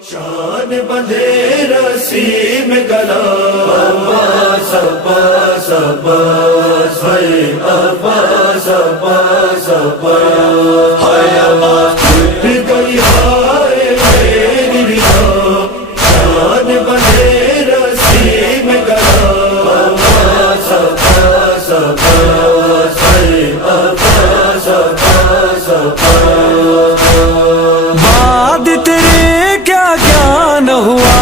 शान बंधे रस्सी में गला अब्बास अब्बास अब्बास हाय अब्बास अब्बास अब्बास हाय अब्बास टूट गई हाय मेरी रिदा शान बंधे रस्सी में गला अब्बास अब्बास अब्बास हाय अब्बास अब्बास अब्बास बाद तेरे क्या क्या न हुआ,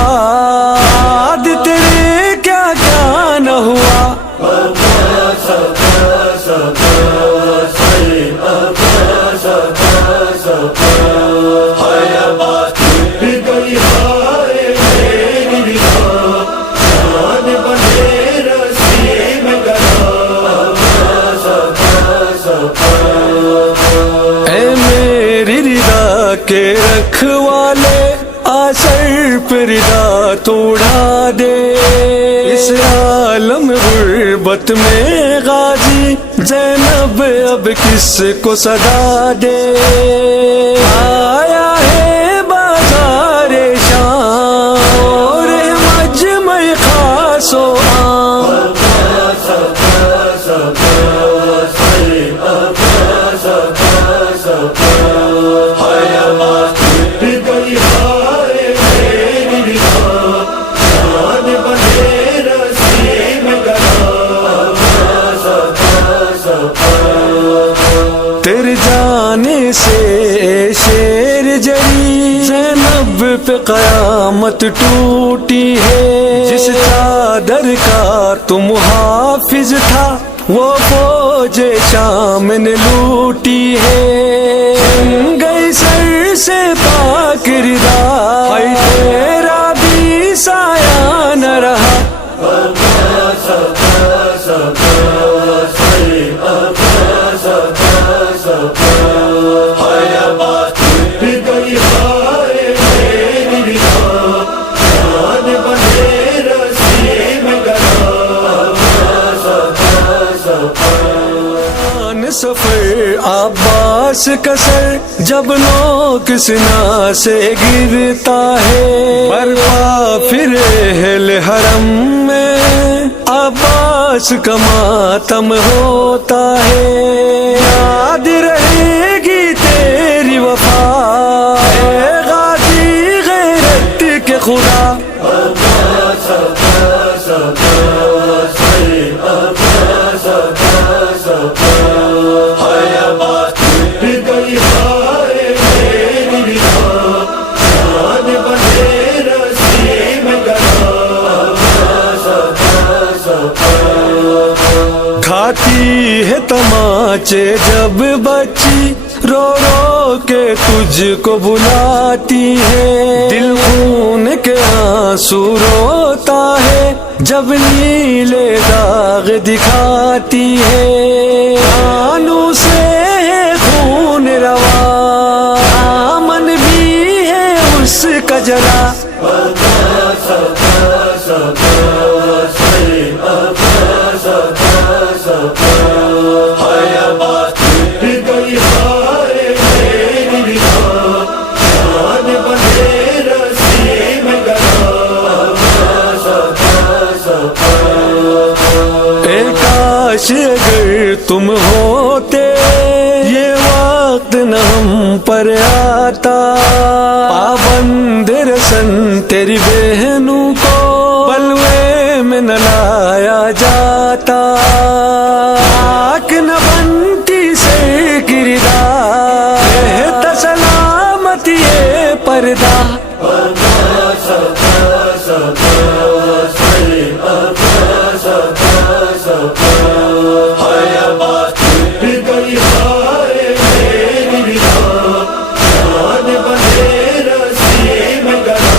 बाद तेरे क्या क्या न हुआ। अब्बास अब्बास अब्बास हाय अब्बास अब्बास अब्बास हाय अब्बास टूट गई हाय मेरी रिदा शान बंधे रस्सी में गला अब्बास अब्बास अब्बास ऐ मेरी रिदा के रखवाले आ सर पे रिदा तोड़ा दे। इस आलम गुर्बत में गाजी ज़ैनब अब किसको सदा दे। आया है बाज़ारे शाम और मजमे खासो आम। अब्बास अब्बास अब्बास हाय अब्बास अब्बास अब्बास हाय अब्बास टूट गई हाय मेरी रिदा शान बंधे रस्सी में गला अब्बास अब्बास अब्बास तेरे जाने से शेर जरी ज़ैनब पे कयामत टूटी है। जिस चादर का तू मुहाफिज था वो फौज शाम ने लूटी है। गई सर से पाक रिदा हाय तेरा भी साया न रहा। अब्बास अब्बास अब्बास हाय अब्बास अब्बास अब्बास हाय अब्बास टूट गई हाय मेरी रिदा शान बंधे रस्सी में गला अब्बास अब्बास अब्बास सफर अब्बास का सर जब नोक सिना से गिरता है। बरपा फिर अहले हरम में अब्बास का मातम होता है। याद रहेगी तेरी वफा ऐ गाजी गैरत के खुदा। अब्बास अब्बास अब्बास हाय अब्बास अब्बास अब्बास हाय अब्बास टूट गई हाय मेरी रिदा शान बंधे रस्सी में गला अब्बास अब्बास अब्बास खाती है तमाचे जब बच्ची रो रो के तुझको बुलाती है। दिल खून के आंसू रोता है जब नीले दाग दिखाती है। कानों से है खून रवा आमन भी है उसका जला। अब्बास अब्बास अब्बास हाय अब्बास अब्बास अब्बास हाय अब्बास टूट गई हाय मेरी रिदा शान बंधे रस्सी में गला अब्बास अब्बास अब्बास ए काश अगर तुम होते ये वक्त न हम पर आता। पाबंद रसन तेरी बहनों को बलवे में न लाया जाता। आँख न बनती से गिरदा रहता सलामत ये पर्दा। अब्बास अब्बास अब्बास हाय अब्बास अब्बास अब्बास हाय अब्बास टूट गई हाय मेरी रिदा शान बंधे रस्सी में गला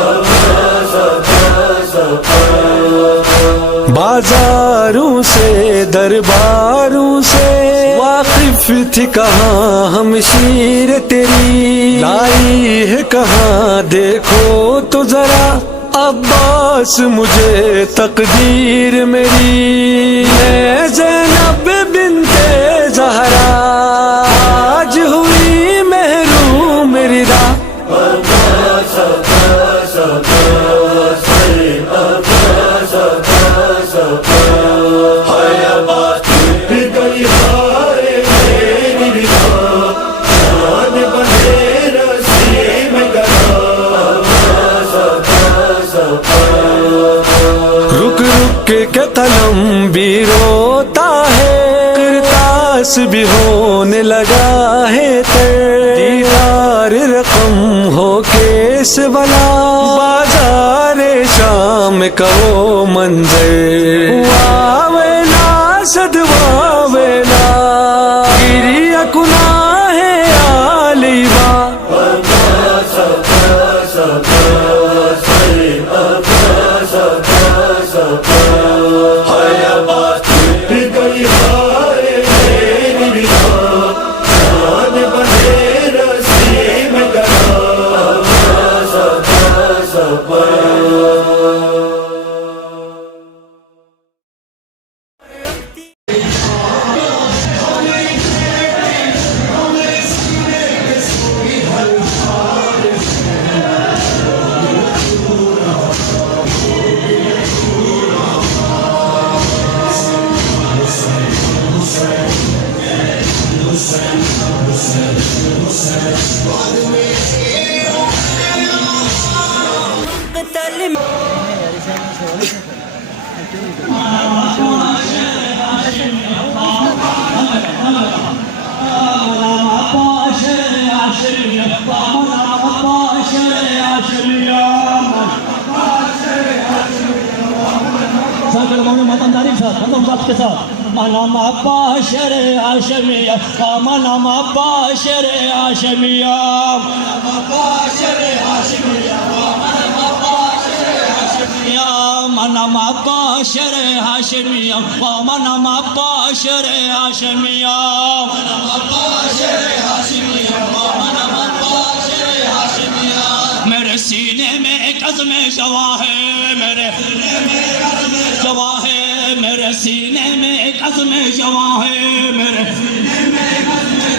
अब्बास अब्बास अब्बास बाजारों से दरबारों से वाकिफ थी कहाँ हमशीर तेरी। लाई है कहाँ देखो तो जरा अब्बास मुझे तकदीर मेरी। मैं ज़ैनब बिन्ते ज़हरा आज हुई महरूम रिदा। अब्बास अब्बास के कलम भी रोता है, किरतास भी होने लगा है दीदार रकम हो केस बला, बाजार शाम का वो मंजर वावेला सदवावेला, गिरिया कुनाहे आलिबा के साथ मनामा बाशर हाशमिया मनामा बाशर हाशमिया मनामा बाशर हाशमिया मनामा बाशर हाशमिया मेरे सीने में एक अज़्म जवा है, मेरे जवा है, मेरे सीने में एक अज़्म जवा है, मेरे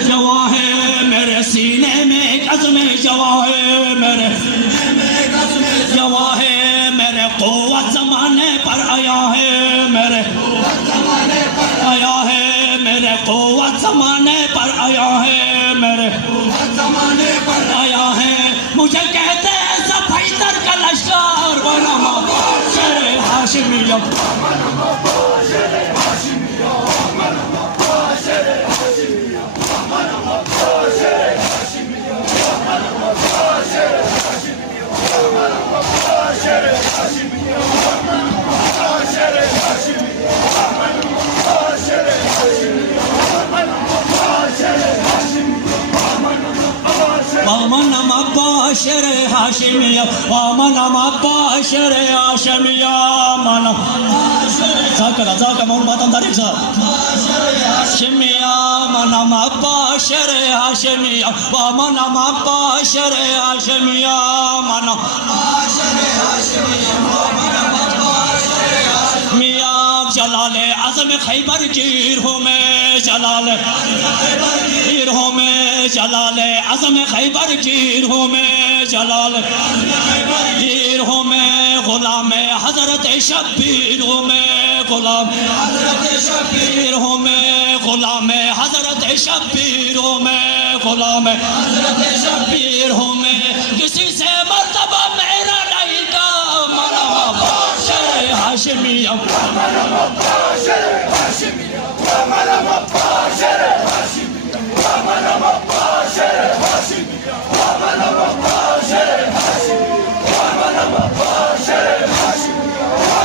जवा है, मेरे सीने में एक अज़्म जवा है, मेरे जवा है, मेरे क़ुव्वत ज़माने पर आया है, मेरे आया है, मेरे क़ुव्वत ज़माने पर आया है, मेरे ज़माने पर आया है, मुझे कहते हैं सफैदर का लश्कर मनामा बाशर हाशमिया मनामा बाशर हाशमिया मनामा बाशर हाशमिया मना zakala zakama ulmatan dariksa हाशमिया मनामा बाशर हाशमिया मनामा बाशर हाशमिया मना मिया जलाले आज़म खैबर गिर हो मैं जलाले गिर हो मैं जलाले आज़म खैबर गिर हो मैं जलाले गिर हो मैं गुलाम हज़रत शब्बीर हो मैं गुलाम हज़रत शब्बीर हो मैं गुलाम हज़रत शब्बीर हो मैं गुलाम हज़रत शब्बीर हो मैं किसी से मर्तबा मेरा नहीं था मनामा बाशर हाशमिया मनामा बाशर हाशमिया मनामा बाशर हाशमिया मनामा बाशर हाशमिया मनामा बाशर हाशमिया मनामा बाशर हाशमिया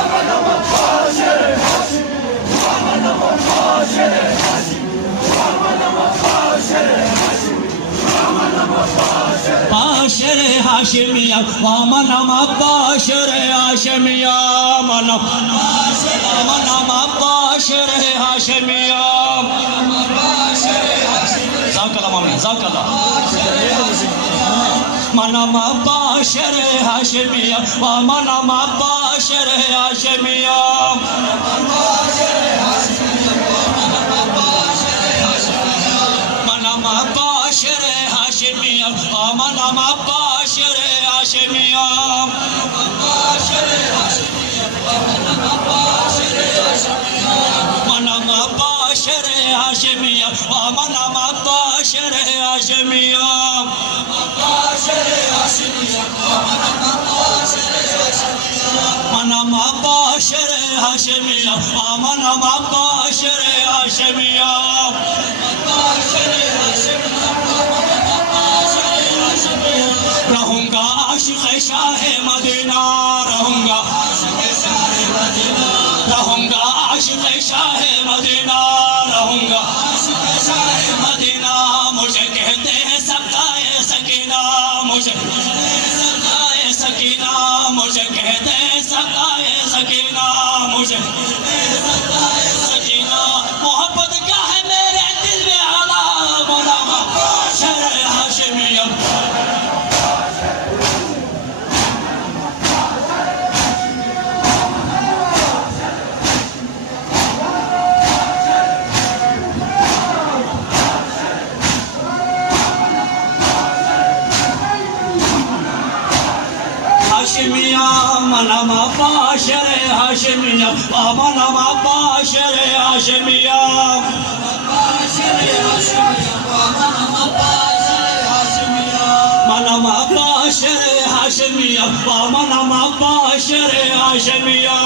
मनामा बाशर हाशमिया मनामा बाशर हाशमिया मनामा बाशर बाशर हाशमिया मनामा बाशर हाशमिया मनामा बाशर हाशमिया ज़ाकला मामला ज़ाकला मनामा बाशर हाशमिया मनामा बाशर हाशमिया मनामा बाशर हाशमिया मनामा बाशर हाशमिया मनामा बाशर हाशमिया मनामा बाशर हाशमिया मनामा बाशर हाशमिया आमन मबाशर हाशमिया रहूंगा आशिक़ शाह मदीना रहूंगा आशिक़ शाह मदीना रहूंगा मदीना मुझे कहते हैं सकाए सकीना मुझे सकीना मुझे कहते हैं सकाए सकीना मुझे सकीना मोहब्बत क्या है मेरे दिल में आला मौला मबाशर हाशमिया हाशमिया मना मबाशर हाशमिया मना मबाशर हाशमिया मना मबाशर हाशमिया मना मबाशर हाशमिया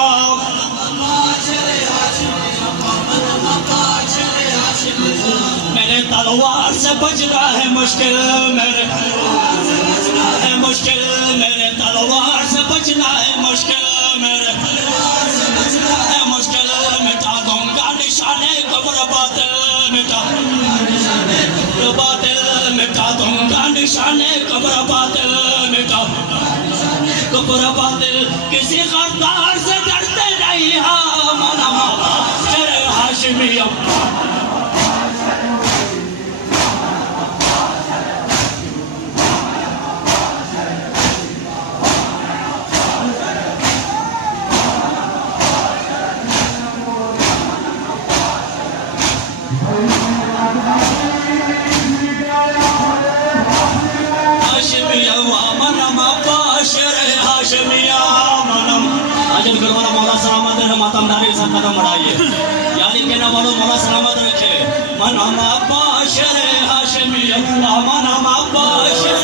मेरे तलवार से बचना है मुश्किल मेरे मुश्किल मेरे तलवार से बचना है मुश्किल मेरे मुश्किल मिटा दूंगा निशाने कब्र बातिल मिटा दूंगा निशाने कब्र बातिल मिटा कब्र बातिल किसी गद्दार से डरते नहीं हाँ मना मबाशर हाशमिया अजल करवाना मौला सलामत रहे मातमदारी के साथ कदम बढ़ाइए यानी कहना वालों मौला सलामत रखे मना मबाशर हाशमिया मना मबाशर